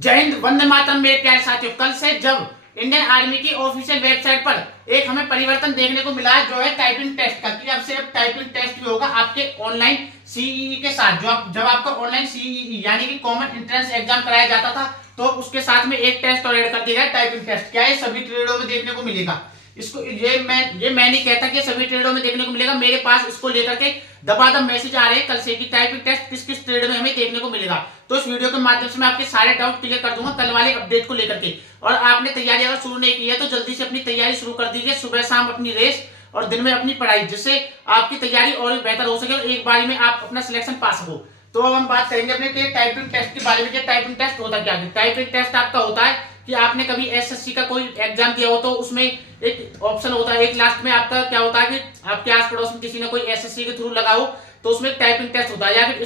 जय हिंद, वंदे मातरम। मेरे प्यारे साथियों, कल से जब इंडियन आर्मी की ऑफिशियल वेबसाइट पर एक हमें परिवर्तन देखने को मिला है, जो है टाइपिंग टेस्ट का, कि अब से टाइपिंग टेस्ट भी होगा आपके ऑनलाइन सीईई के साथ। जब आपका ऑनलाइन सीईई यानी कि कॉमन एंट्रेंस एग्जाम कराया जाता था, तो उसके साथ में एक टेस्ट और ऐड कर दिया गया, टाइपिंग टेस्ट। क्या ये सभी ट्रेडों में देखने को मिलेगा? इसको मैं नहीं कहता कि सभी ट्रेडों में देखने को मिलेगा। मेरे पास इसको लेकर के दबादब मैसेज आ रहे हैं कल से कि टाइपिंग टेस्ट किस किस ट्रेड में हमें देखने को मिलेगा। तो इस वीडियो के माध्यम से मैं आपके सारे डाउट क्लियर कर दूंगा कल वाले अपडेट को लेकर के। और आपने तैयारी अगर शुरू नहीं की है तो जल्दी से अपनी तैयारी शुरू कर दीजिए। सुबह शाम अपनी रेस और दिन में अपनी पढ़ाई, जिससे आपकी तैयारी और भी बेहतर हो सके और एक बारी में आप अपना सिलेक्शन पा सको। तो अब हम बात करेंगे अपने टाइपिंग टेस्ट के बारे में। टाइपिंग टेस्ट होता क्या है? टाइपिंग टेस्ट आपका होता है कि आपने कभी एसएससी का कोई एग्जाम दिया हो तो उसमें एक ऑप्शन होता है, एक लास्ट में आपका क्या होता है कि आपके आस पड़ोस में किसी ने कोई एसएससी के थ्रू लगा हो तो उसमें टाइपिंग टेस्ट होता है। या फिर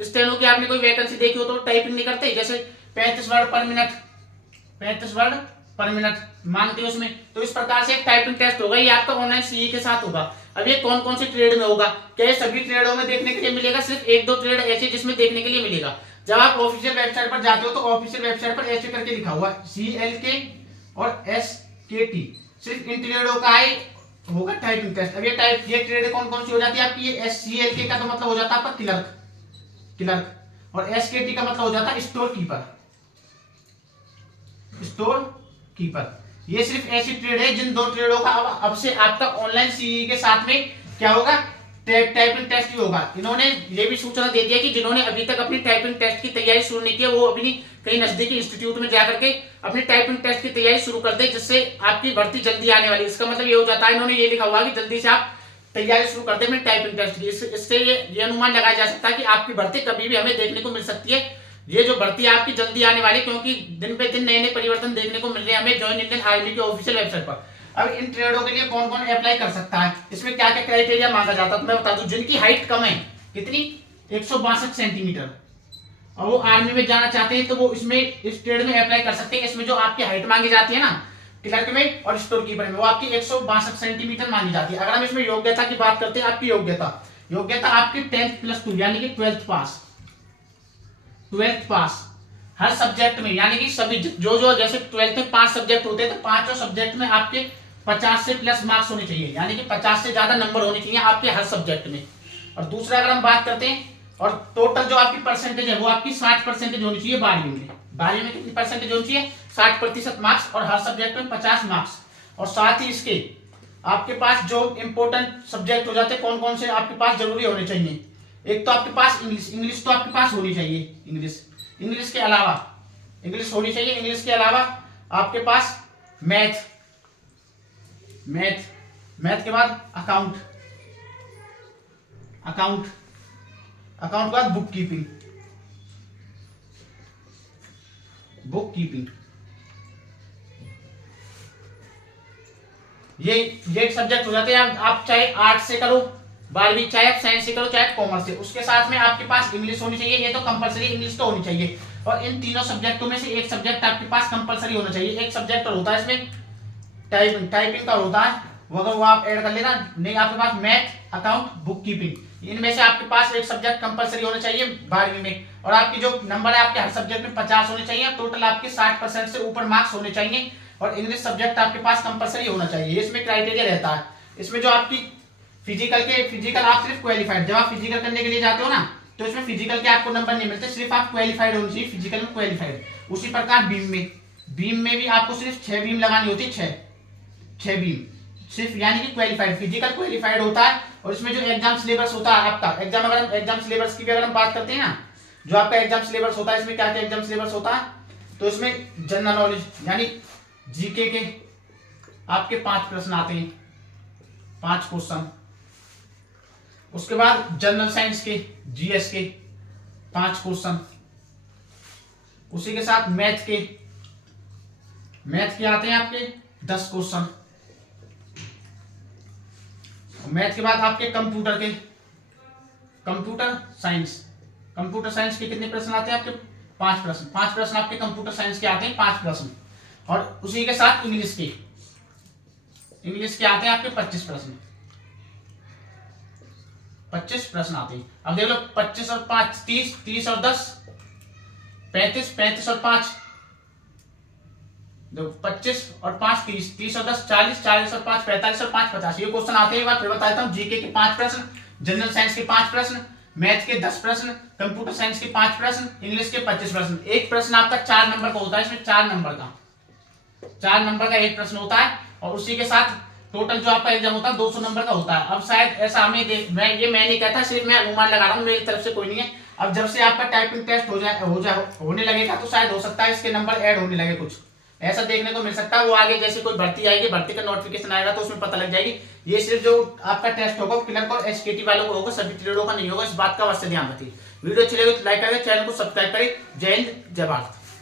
स्टेनो की आपने कोई वैकेंसी देखी हो तो टाइपिंग नहीं करते, जैसे 35 वर्ड पर मिनट, 35 वर्ड पर मिनट मांगते हो उसमें। तो इस प्रकार से एक टाइपिंग टेस्ट होगा, ये आपका ऑनलाइन सीई के साथ होगा। अब ये कौन कौन से ट्रेड में होगा? क्या ये सभी ट्रेडों में देखने के लिए मिलेगा? सिर्फ एक दो ट्रेड ऐसे जिसमें देखने के लिए मिलेगा। जब आप ऑफिशियल वेबसाइट पर जाते हो तो ऑफिशियल वेबसाइट पर ऐसे करके लिखा हुआ है CLK और SKT, सिर्फ इन ट्रेडों का ही होगा टाइपिंग टेस्ट। अब ये ट्रेड कौन कौन सी हो जाती है आपकी? ये CLK का तो मतलब हो जाता है आपका क्लर्क, और SKT का मतलब हो जाता है स्टोर कीपर। ये सिर्फ ऐसी ट्रेड है जिन दो ट्रेडों का अब से आपका ऑनलाइन सीई के साथ में क्या होगा? टाइपिंग टेस्ट ही होगा। इन्होंने ये भी सूचना दे दिया कि जिन्होंने अभी तक अपनी टाइपिंग टेस्ट की तैयारी शुरू नहीं की, वो अभी कहीं नजदीकी इंस्टीट्यूट में जाकर के अपनी टाइपिंग टेस्ट की तैयारी शुरू कर दे, जिससे आपकी भर्ती जल्दी आने वाली। इसका मतलब ये हो जाता है, इन्होंने ये लिखा हुआ कि जल्दी से आप तैयारी शुरू कर दे अपनी टाइपिंग टेस्ट की। इससे ये अनुमान लगाया जा सकता है कि आपकी भर्ती कभी भी हमें देखने को मिल सकती है। ये जो भर्ती है आपकी जल्दी आने वाली, क्योंकि दिन पे दिन नए नए परिवर्तन देखने को मिल रहे हैं हमें जॉइन इंडियन आर्मी की ऑफिशियल वेबसाइट पर। अब इन ट्रेडों के लिए कौन कौन अप्लाई कर सकता है, इसमें क्या क्या क्राइटेरिया मांगा जाता है, तो मैं बता दूं। जिनकी हाइट कम है, कितनी? 162 सेंटीमीटर, और वो आर्मी में जाना चाहते हैं तो वो इस ट्रेड में अप्लाई कर सकते हैं। इसमें जो आपकी हाइट मांगी जाती है ना, क्लर्क में और स्टोर कीपर में, वो आपकी 162 सेंटीमीटर मांगी जाती है। अगर हम इसमें योग्यता की बात करते हैं, आपकी योग्यता आपकी 10th+2 यानी कि 12th पास हर सब्जेक्ट में, यानी कि सभी जो जैसे 12th में 5 सब्जेक्ट होते हैं तो पांचों सब्जेक्ट में आपके 50 से प्लस मार्क्स होने चाहिए, यानी कि 50 से ज्यादा नंबर होने चाहिए आपके हर सब्जेक्ट में। और दूसरा अगर हम बात करते हैं, और टोटल जो आपकी परसेंटेज है वो आपकी 60% होनी चाहिए 12वीं में। 12वीं में कितनी परसेंटेज होनी चाहिए? 60% मार्क्स, और हर सब्जेक्ट में 50 मार्क्स। और साथ ही इसके आपके पास जो इंपॉर्टेंट सब्जेक्ट हो जाते हैं, कौन कौन से आपके पास जरूरी होने चाहिए? एक तो आपके पास इंग्लिश तो आपके पास होनी चाहिए। इंग्लिश के अलावा इंग्लिश होनी चाहिए। इंग्लिश के अलावा आपके पास मैथ के बाद अकाउंट के बाद बुक कीपिंग। ये सब्जेक्ट हो जाते हैं। आप चाहे आर्ट से करो 12वीं, चाहे आप साइंस से करो, चाहे कॉमर्स से, उसके साथ में आपके पास इंग्लिश होनी चाहिए। ये तो कंपलसरी इंग्लिश तो होनी चाहिए। और इन तीनों सब्जेक्टों में से एक सब्जेक्ट आपके पास कंपलसरी होना चाहिए। एक सब्जेक्ट और होता है इसमें टाइपिंग का होता है, वो अगर वो आप ऐड कर लेना। नहीं, आपके पास मैथ, अकाउंट, बुक कीपिंग, इनमें से आपके पास एक सब्जेक्ट कंपलसरी होना चाहिए 12वीं में। और आपकी जो नंबर है आपके हर सब्जेक्ट में 50 होने चाहिए। टोटल आपके 60% से ऊपर मार्क्स होने चाहिए। और इंग्लिश सब्जेक्ट आपके पास कंपलसरी होना चाहिए। इसमें क्राइटेरिया रहता है। इसमें जो आपकी फिजिकल आप सिर्फ क्वालिफाइड, जब आप फिजिकल करने के लिए जाते हो ना, तो इसमें फिजिकल के आपको नंबर नहीं मिलते, सिर्फ आप क्वालिफाइड होनी चाहिए, फिजिकल में क्वालिफाइड। उसी प्रकार बीम में भी आपको सिर्फ 6 बीम लगानी होती है, 6 बीम सिर्फ, यानी कि क्वालिफाइड, फिजिकल क्वालिफाइड होता है। और इसमें जो एग्जाम सिलेबस होता है आपका, एग्जाम सिलेबस की भी अगर हम बात करते हैं ना, जो आपका एग्जाम सिलेबस होता है, इसमें क्या क्या एग्जाम सिलेबस होता है? तो इसमें जनरल नॉलेज यानी जीके के आपके 5 प्रश्न आते हैं, 5 क्वेश्चन। उसके बाद जनरल साइंस के, जीएस के 5 क्वेश्चन। उसी के साथ मैथ के आते हैं आपके 10 क्वेश्चन। मैथ के बाद आपके कंप्यूटर साइंस के कितने प्रश्न आते हैं आपके? 5 प्रश्न। 5 प्रश्न आपके कंप्यूटर साइंस के आते हैं, 5 प्रश्न। और उसी के साथ इंग्लिश के आते हैं आपके 25 प्रश्न। 25 प्रश्न आते हैं। अब देख लो, 25 और 5 30, 30 और 10 35, 35 और 5 देखो 25 और 5 30, 30 और 10 40, 40 और 5 45 और 5 50। ये क्वेश्चन आते हैं। एक बार फिर बता देता हूँ। जीके के 5 प्रश्न, जनरल साइंस के 5 प्रश्न, मैथ के 10 प्रश्न, कंप्यूटर साइंस के 5 प्रश्न, इंग्लिश के 25 प्रश्न। एक प्रश्न आपका 4 नंबर का होता है। इसमें 4 नंबर का एक प्रश्न होता है और उसी के साथ टोटल जो आपका एग्जाम होता है 200 नंबर का होता है। अब शायद ऐसा हमें मैं नहीं कहता, सिर्फ मैं अनुमान लगा रहा हूँ, मेरी तरफ से कोई नहीं है। अब जब से आपका टाइपिंग टेस्ट होने लगेगा तो शायद हो सकता है इसके नंबर ऐड होने लगे, कुछ ऐसा देखने को मिल सकता है। वो आगे जैसे कोई भर्ती आएगी, भर्ती का नोटिफिकेशन आएगा तो उसमें पता लग जाएगी। ये सिर्फ जो आपका टेस्ट होगा क्लर्क और एसकेटी वालों को होगा, सभी ट्रेडों का नहीं होगा। इस बात का अवश्य ध्यान रखिए। वीडियो अच्छी लगे तो लाइक करें, चैनल को सब्सक्राइब करें। जय हिंद, जय भारत।